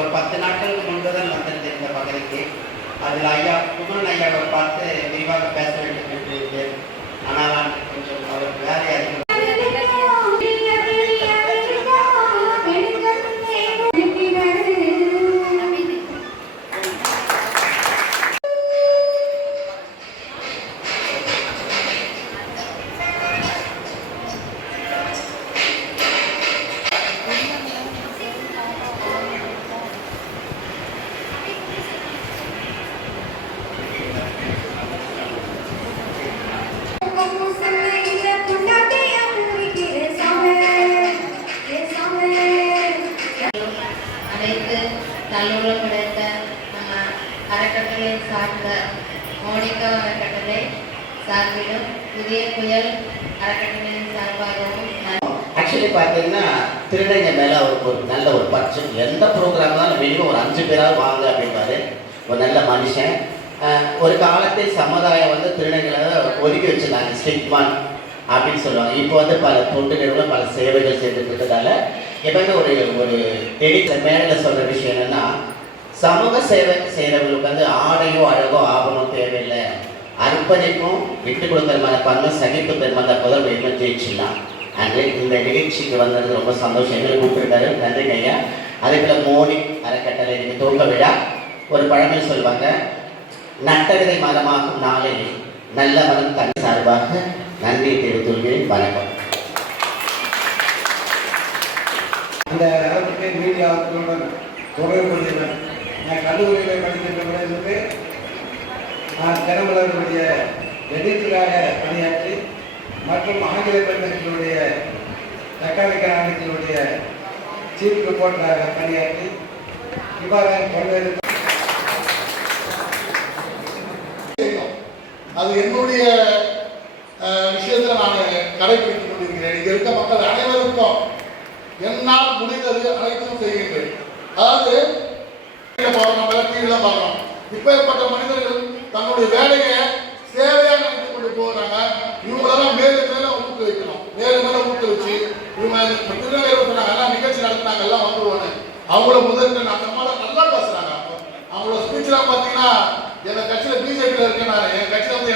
ஒரு 10 நாட்களுக்கு முன்பு தான் வந்திருந்தேன் இந்த பகுதிக்கு. அதில் ஐயா குமரன் ஐயாவை பார்த்து விரிவாக பேச வேண்டும் என்று இருந்தேன். ஆனால் கொஞ்சம் அவருக்கு வேலை அதிகம். அனைத்து நல்லுறவு கிடைத்த நம்ம அறக்கட்டளை சார்ந்த மோனிகா அறக்கட்டளை சார்பிலும் புதிய புயல் அறக்கட்டளையின் சார்பாகவும் ஆக்சுவலி பார்த்தீங்கன்னா திருநங்கை மேலே அவருக்கு ஒரு நல்ல ஒரு பட்சு. எந்த ப்ரோக்ராம் தான் மினிமம் ஒரு 5 பேராவது வாங்க அப்படின்பாரு. ஒரு நல்ல மனுஷன். ஒரு காலத்தில் சமுதாயம் வந்து திருநங்கைகளை ஒதுக்கி வச்சுருந்தாங்க, ஸ்டிக்மான் அப்படின்னு சொல்லுவாங்க. இப்போ வந்து பல தொண்டு நிறுவனம் பல சேவைகள் செய்துட்டு இருக்கிறதால எப்பவுமே ஒரு ஒரு டெடிக்கில் மேடையில் சொல்கிற விஷயம் என்னென்னா, சமூக சேவை செய்கிறவங்களுக்கு வந்து ஆடையோ அழகோ ஆபரணம் தேவையில்லை, அர்ப்பணிப்பும் விட்டு கொடுக்குற மனப்பான்மை சகிப்புத்தன்மை அந்த புதல் வேணும் ஜெயிச்சிடலாம். அன்று இந்த நிகழ்ச்சிக்கு வந்தது ரொம்ப சந்தோஷம். எங்களுக்கு கூப்பிட்டுருக்காரு, நன்றி ஐயா. அதே போல் மோனி அறக்கட்டளை இன்னைக்கு துவக்க விழா. ஒரு பழமை சொல்லுவாங்க, நட்டகதை மரமாகும் நாளில் நல்ல மனம் தன் சார்பாக நன்றி தெரிவித்துள்ளேன். வணக்கம். அந்த நேரத்துக்கு மீடியாவுடன் தொடர்புடையவன். நான் கல்லூரியில் படிக்கின்ற நான் தினமலருடைய எடிட்டராக பணியாற்றி மற்றும் ஆங்கில பெண்களுடைய தக்காளிக்கர் ஆணையத்தினுடைய சீஃப் ரிப்போர்ட்டராக பணியாற்றி இவ்வாறு பல்வேறு அது என்னுடைய விஷயத்தில் நான் கடைபிடித்துக் கொண்டிருக்கிறேன். இங்கே இருக்க மக்கள் அனைவருக்கும் என்னால் முடிந்தது அனைத்தும் செய்கின்றேன். அதாவது நம்ம டிவியில் பார்க்கணும், இப்பேற்பட்ட மனிதர்கள் தன்னுடைய வேலையை சேவையாக நடத்தி கொண்டு போகிறாங்க. இவங்களெல்லாம் மேலும் மேலும் ஊக்குவிக்கணும். மேலும் மேலும் ஊக்குவிச்சு இவங்க திருநெல்வேலி சொன்னாங்க நிகழ்ச்சி நடத்தினாங்க, எல்லாம் வந்துருவாங்க. அவங்கள முதல்ல அந்த மாதிரி நல்லா பேசுகிறாங்க. அவங்களோட ஸ்பீச்லாம் பார்த்தீங்கன்னா எங்கள் கட்சியில் பிஜேபியில் இருக்கேன். நான் என் கட்சியில் வந்து